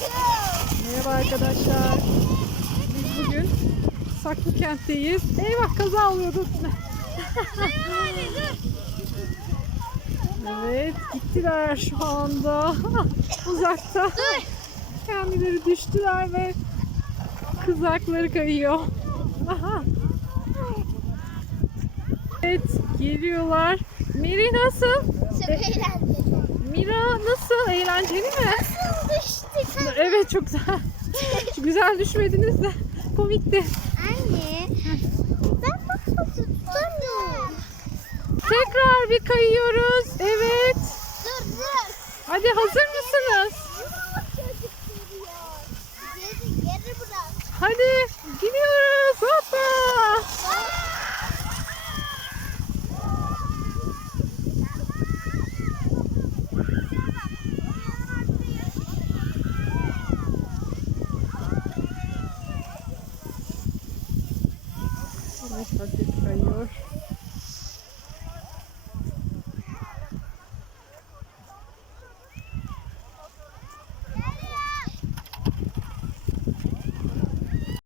Merhaba arkadaşlar. Biz bugün Saklı Kent'teyiz. Eyvah kaza oluyordu. evet gittiler şu anda. Uzakta. Kendileri düştüler ve kızakları kayıyor. Evet geliyorlar. Meri nasıl? Çok eğlenceli. Mira nasıl? Eğlenceli mi? Nasıl düştük? Evet çok güzel. güzel düşmediniz de komikti. Anne. Ben nasıl tutamıyorum? Tekrar bir kayıyoruz. Evet. Dur dur. Hadi hazır mısınız? Çocuk geliyor. Geri, geri bırak. Hadi gidiyoruz. Конечно, ты встаешь.